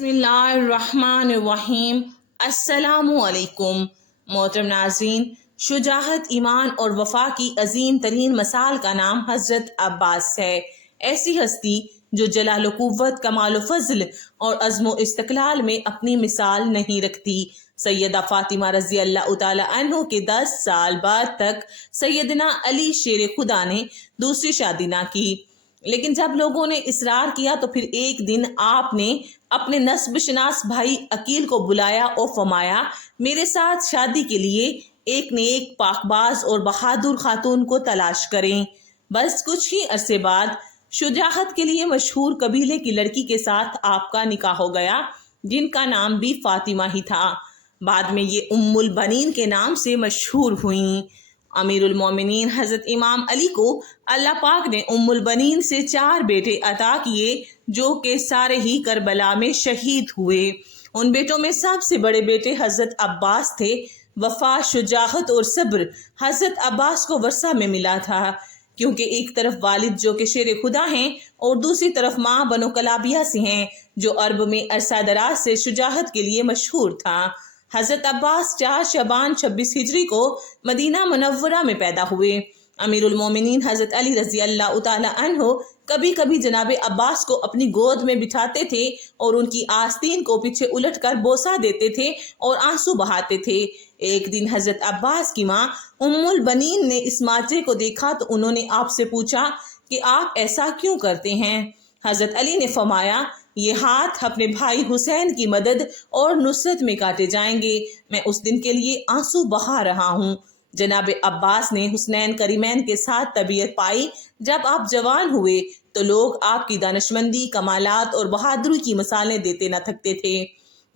بسم اللہ الرحمن الرحیم۔ السلام علیکم محترم ناظرین، شجاعت، ایمان اور وفا کی عظیم ترین مثال کا نام حضرت عباس ہے۔ ایسی ہستی جو جلال و قوت، کمال و فضل اور عزم و استقلال میں اپنی مثال نہیں رکھتی۔ سیدہ فاطمہ رضی اللہ تعالی عنہ کے 10 سال بعد تک سیدنا علی شیر خدا نے دوسری شادی نہ کی، لیکن جب لوگوں نے اصرار کیا تو پھر ایک دن آپ نے اپنے نسب شناس بھائی عقیل کو بلایا اور فرمایا، میرے ساتھ شادی کے لیے ایک نیک، پاک باز اور بہادر خاتون کو تلاش کریں۔ بس کچھ ہی عرصے بعد شجاعت کے لیے مشہور قبیلے کی لڑکی کے ساتھ آپ کا نکاح ہو گیا، جن کا نام بھی فاطمہ ہی تھا۔ بعد میں یہ ام البنین کے نام سے مشہور ہوئیں۔ امیر المومنین حضرت امام علی کو اللہ پاک نے ام البنین سے 4 بیٹے عطا کیے، جو کہ سارے ہی کربلا میں شہید ہوئے۔ ان بیٹوں میں سب سے بڑے بیٹے حضرت عباس تھے۔ وفا، شجاعت اور صبر حضرت عباس کو ورثہ میں ملا تھا، کیونکہ ایک طرف والد جو کہ شیر خدا ہیں اور دوسری طرف ماں بنو کلابیہ سے ہیں، جو عرب میں عرصہ دراز سے شجاعت کے لیے مشہور تھا۔ حضرت عباس 4 شعبان 26 ہجری کو مدینہ منورہ میں پیدا ہوئے۔ امیر المومنین حضرت علی رضی اللہ تعالی عنہ کبھی کبھی جناب عباس کو اپنی گود میں بٹھاتے تھے اور ان کی آستین کو پیچھے الٹ کر بوسہ دیتے تھے اور آنسو بہاتے تھے۔ ایک دن حضرت عباس کی ماں ام البنین نے اس ماجرے کو دیکھا تو انہوں نے آپ سے پوچھا کہ آپ ایسا کیوں کرتے ہیں؟ حضرت علی نے فرمایا، یہ ہاتھ اپنے بھائی حسین کی مدد اور نصرت میں کاٹے جائیں گے، میں اس دن کے لیے آنسو بہا رہا ہوں۔ جناب عباس نے حسنین کریمین کے ساتھ تربیت پائی۔ جب آپ جوان ہوئے تو لوگ آپ کی دانشمندی، کمالات اور بہادری کی مثالیں دیتے نہ تھکتے تھے۔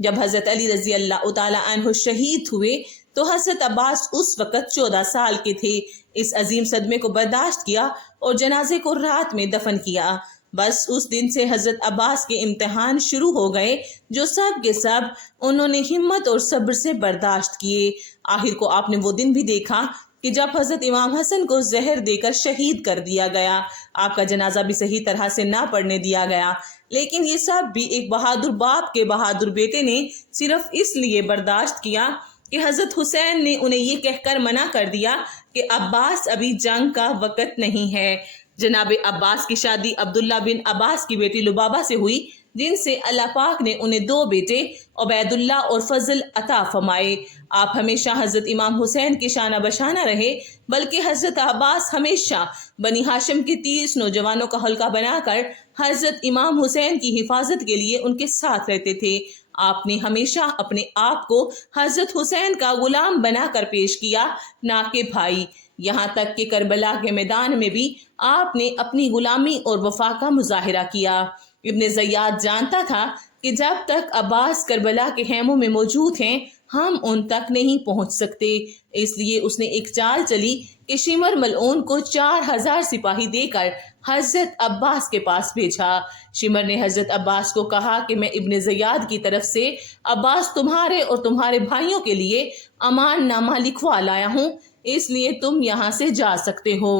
جب حضرت علی رضی اللہ تعالی عنہ شہید ہوئے تو حضرت عباس اس وقت 14 سال کے تھے۔ اس عظیم صدمے کو برداشت کیا اور جنازے کو رات میں دفن کیا۔ بس اس دن سے حضرت عباس کے امتحان شروع ہو گئے، جو سب کے سب انہوں نے ہمت اور صبر سے برداشت کیے۔ آخر کو آپ نے وہ دن بھی دیکھا کہ جب حضرت امام حسن کو زہر دے کر شہید کر دیا گیا۔ آپ کا جنازہ بھی صحیح طرح سے نہ پڑھنے دیا گیا، لیکن یہ سب بھی ایک بہادر باپ کے بہادر بیٹے نے صرف اس لیے برداشت کیا کہ حضرت حسین نے انہیں یہ کہہ کر منع کر دیا کہ عباس ابھی جنگ کا وقت نہیں ہے۔ جناب عباس کی شادی عبداللہ بن عباس کی بیٹی لبابہ سے ہوئی، جن سے اللہ پاک نے انہیں 2 بیٹے عبید اللہ اور فضل عطا فرمائے۔ آپ ہمیشہ حضرت امام حسین کے شانہ بشانہ رہے، بلکہ حضرت عباس ہمیشہ بنی ہاشم کے 30 نوجوانوں کا حلقہ بنا کر حضرت امام حسین کی حفاظت کے لیے ان کے ساتھ رہتے تھے۔ آپ نے ہمیشہ اپنے آپ کو حضرت حسین کا غلام بنا کر پیش کیا، نہ کہ بھائی، یہاں تک کہ کربلا کے میدان میں بھی آپ نے اپنی غلامی اور وفا کا مظاہرہ کیا۔ ابن زیاد جانتا تھا کہ جب تک عباس کربلا کے خیموں میں موجود ہیں ہم ان تک نہیں پہنچ سکتے، اس لیے اس نے ایک چال چلی کہ شمر ملعون کو 4000 سپاہی دے کر حضرت عباس کے پاس بھیجا۔ شمر نے حضرت عباس کو کہا کہ میں ابن زیاد کی طرف سے عباس تمہارے اور تمہارے بھائیوں کے لیے امان نامہ لکھوا لایا ہوں، اس لیے تم یہاں سے جا سکتے ہو۔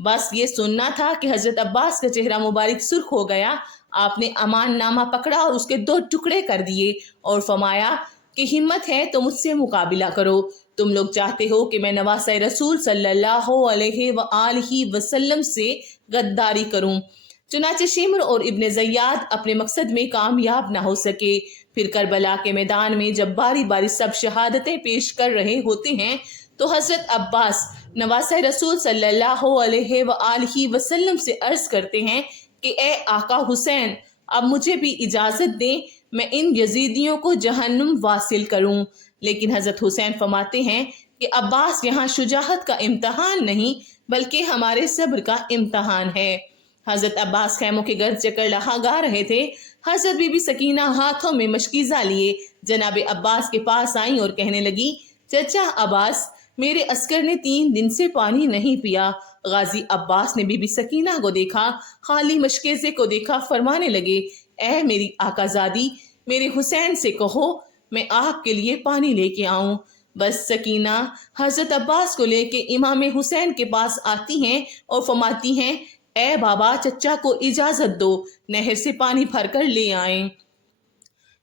بس یہ سننا تھا کہ حضرت عباس کا چہرہ مبارک سرخ ہو گیا۔ آپ نے امان نامہ پکڑا اور اس کے 2 ٹکڑے کر دیے اور فرمایا کہ ہمت ہے تو مجھ سے مقابلہ کرو، تم لوگ چاہتے ہو کہ میں نواسۂ رسول صلی اللہ علیہ وآلہ وسلم سے غداری کروں۔ چنانچہ شمر اور ابن زیاد اپنے مقصد میں کامیاب نہ ہو سکے۔ پھر کربلا کے میدان میں جب باری باری سب شہادتیں پیش کر رہے ہوتے ہیں تو حضرت عباس نواسۂ رسول صلی اللہ علیہ وآلہ وسلم سے عرض کرتے ہیں کہ اے آقا حسین، اب مجھے بھی اجازت دیں میں ان یزیدیوں کو جہنم واصل کروں۔ لیکن حضرت حسین فرماتے ہیں کہ عباس، یہاں شجاعت کا امتحان نہیں بلکہ ہمارے صبر کا امتحان ہے۔ حضرت عباس خیموں کے گرد چکر لگا رہے تھے۔ حضرت بی بی سکینہ ہاتھوں میں مشکیزہ لیے جناب عباس کے پاس آئیں اور کہنے لگی، چچا عباس، میرے عسکر نے 3 دن سے پانی نہیں پیا۔ غازی عباس نے بی بی سکینہ کو دیکھا، خالی مشکیزے کو دیکھا، فرمانے لگے، اے میری آقا زادی، میرے حسین سے کہو میں آپ کے لیے پانی لے کے آؤں۔ بس سکینہ حضرت عباس کو لے کے امام حسین کے پاس آتی ہیں اور فرماتی ہیں، اے بابا، چچا کو اجازت دو نہر سے پانی بھر کر لے آئیں۔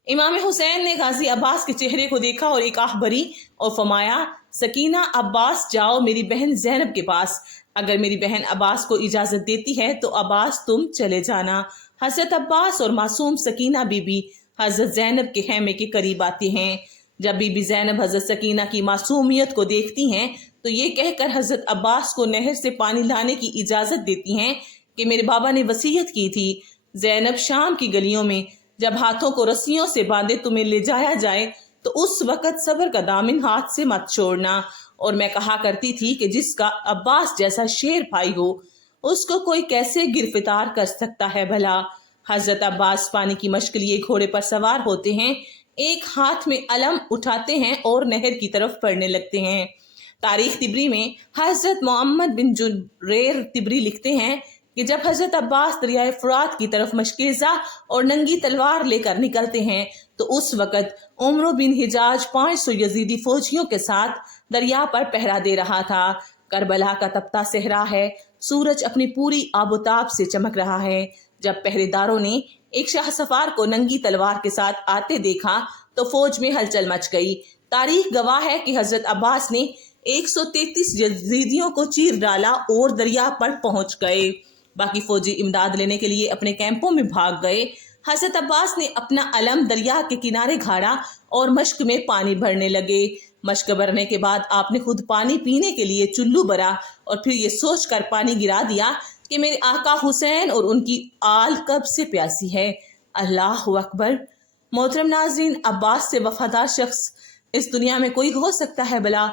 इमाम हुसैन ने गाजी अब्बास के चेहरे को देखा और एक आह भरी और फरमाया, सकीना, अब्बास जाओ मेरी बहन ज़ैनब के पास। अगर मेरी बहन अब्बास को इजाज़त देती है तो अब्बास तुम चले जाना। हज़रत अब्बास और मासूम सकीना बीबी हज़रत ज़ैनब के खेमे के करीब आती हैं। जब बीबी ज़ैनब हज़रत सकीना की मासूमियत को देखती हैं तो ये कहकर हज़रत अब्बास को नहर से पानी लाने की इजाज़त देती हैं कि मेरे बाबा ने वसीयत की थी, ज़ैनब, शाम की गलियों में जब हाथों को रस्सियों से बांधे तुम्हें ले जाया जाए तो उस वक़्त सब्र का दामन हाथ से मत छोड़ना। और मैं कहा करती थी कि जिसका अब्बास जैसा शेर भाई हो उसको कोई कैसे गिरफ्तार कर सकता है भला। हज़रत अब्बास पानी की मशक लिए घोड़े पर सवार होते हैं, एक हाथ में अलम उठाते हैं और नहर की तरफ पढ़ने लगते हैं। तारीख तिबरी में हज़रत मोहम्मद बिन जुरैर तिबरी लिखते हैं कि जब हज़रत अब्बास दरियाए फुरात की तरफ मशकेज़ा और नंगी तलवार लेकर निकलते हैं तो उस वक़्त उमर बिन हिजाज 500 यजीदी फौजियों के साथ दरिया पर पहरा दे रहा था। करबला का तपता सहरा है, सूरज अपनी पूरी आबोताब से चमक रहा है। जब पहरेदारों ने एक शाह सफार को नंगी तलवार के साथ आते देखा तो फौज में हलचल मच गई। तारीख गवाह है कि हज़रत अब्बास ने 133 यजीदियों को चीर डाला और दरिया पर पहुंच गए। बाकी फौजी इमदाद लेने के लिए अपने कैंपों में भाग गए। हज़रत अब्बास ने अपना अलम दरिया के किनारे गाड़ा और मश्क में पानी भरने लगे। मश्क भरने के बाद आपने खुद पानी पीने के लिए चुल्लू भरा और फिर ये सोचकर पानी गिरा दिया कि मेरे आका हुसैन और उनकी आल कब से प्यासी है। अल्लाह अकबर। मोहतरम नाज़रीन, अब्बास से वफादार शख्स इस दुनिया में कोई हो सकता है भला।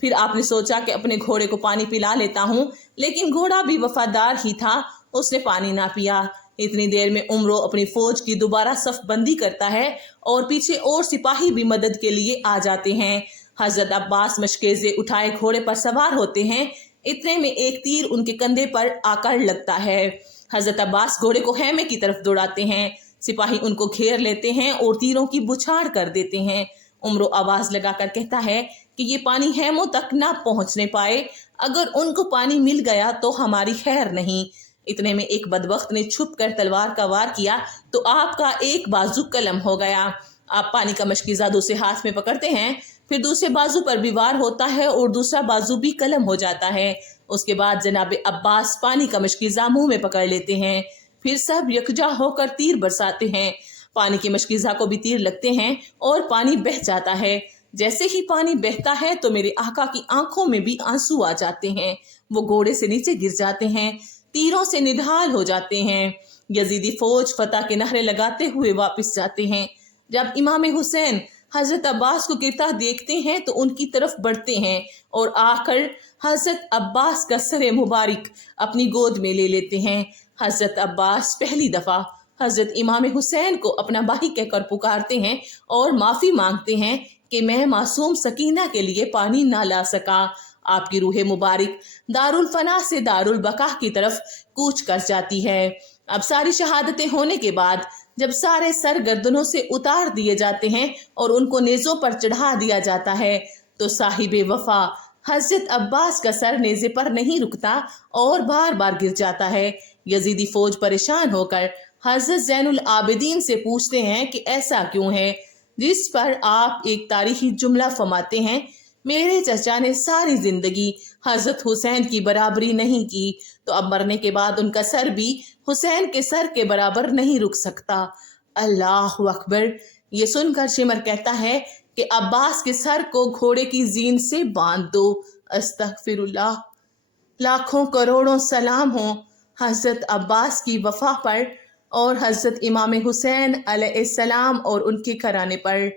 फिर आपने सोचा कि अपने घोड़े को पानी पिला लेता हूँ, लेकिन घोड़ा भी वफादार ही था, उसने पानी ना पिया। इतनी देर में उमरो अपनी फौज की दोबारा सफ बंदी करता है और पीछे और सिपाही भी मदद के लिए आ जाते हैं। हज़रत अब्बास मशकेज़े उठाए घोड़े पर सवार होते हैं। इतने में एक तीर उनके कंधे पर आकर लगता है। हज़रत अब्बास घोड़े को खेमे की तरफ दौड़ाते हैं। सिपाही उनको घेर लेते हैं और तीरों की बुछाड़ कर देते हैं। उमरो आवाज़ लगाकर कहता है कि ये पानी हेमों तक ना पहुंचने पाए, अगर उनको पानी मिल गया तो हमारी खैर नहीं। इतने में एक बदबख्त ने छुप कर तलवार का वार किया तो आपका एक बाजू कलम हो गया। आप पानी का मशकीज़ा दूसरे हाथ में पकड़ते हैं, फिर दूसरे बाजू पर भी वार होता है और दूसरा बाजू भी कलम हो जाता है। उसके बाद जनाब अब्बास पानी का मशकीज़ा मुंह में पकड़ लेते हैं। फिर सब यकजा होकर तीर बरसाते हैं। पानी के मशकीज़ा को भी तीर लगते हैं और पानी बह जाता है। जैसे ही पानी बहता है तो मेरे आका की आंखों में भी आंसू आ जाते हैं। वो घोड़े से नीचे गिर जाते हैं, तीरों से निढाल हो जाते हैं। यजीदी फौज फतह के नहरे लगाते हुए वापस जाते हैं। जब इमाम हुसैन हज़रत अब्बास को गिरता देखते हैं तो उनकी तरफ बढ़ते हैं और आकर हज़रत अब्बास का सर मुबारक अपनी गोद में ले लेते हैं। हज़रत अब्बास पहली दफ़ा हज़रत इमाम हुसैन को अपना भाई कहकर पुकारते हैं और माफ़ी मांगते हैं कि मैं मासूम सकीना के लिए पानी ना ला सका। आपकी रूह मुबारक दारुल फना से दारुल बका की तरफ कूच कर जाती है। अब सारी शहादतें होने के बाद जब सारे सर गर्दनों से उतार दिए जाते हैं और उनको नेज़ों पर चढ़ा दिया जाता है तो साहिबे वफा हज़रत अब्बास का सर नेज़े पर नहीं रुकता और बार बार गिर जाता है। यजीदी फौज परेशान होकर हज़रत ज़ैनुल आबिदीन से पूछते हैं कि ऐसा क्यों है, जिस पर आप एक तारीखी जुमला फरमाते हैं, मेरे चचा ने सारी जिंदगी हज़रत हुसैन की बराबरी नहीं की तो अब मरने के बाद उनका सर भी हुसैन के सर के बराबर नहीं रुक सकता। अल्लाह अकबर। ये सुनकर शिमर कहता है कि अब्बास के सर को घोड़े की जीन से बांध दो। अस्तगफिरुल्लाह। लाखों करोड़ों सलाम हो हज़रत अब्बास की वफा पर और हज़रत इमाम हुसैन अलैहिस्सलाम और उनके घराने पर।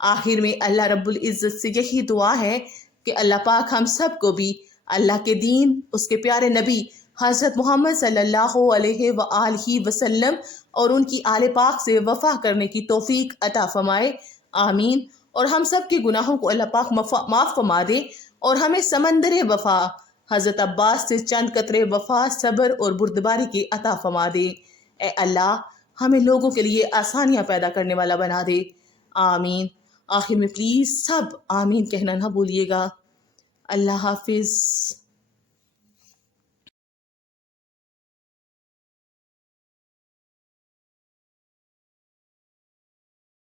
आखिर में अल्लाह रब्बुल इज़्ज़त से यही दुआ है कि अल्लाह पाक हम सब को भी अल्लाह के दीन, उसके प्यारे नबी हज़रत मोहम्मद सल्लल्लाहु अलैहि वसल्लम और उनकी आले पाक से वफ़ा करने की तौफीक अता फरमाए। आमीन। और हम सब के गुनाहों को अल्लाह पाक माफ़ फरमा दे और हमें समंदर वफ़ा हज़रत अब्बास से चंद कतरे वफ़ा, सब्र और बुर्दबारी के अता फरमा दे। ए अल्लाह, हमें लोगों के लिए आसानियाँ पैदा करने वाला बना दे। आमीन। आखिर में प्लीज़ सब आमीन कहना ना भूलिएगा। अल्लाह हाफिज़।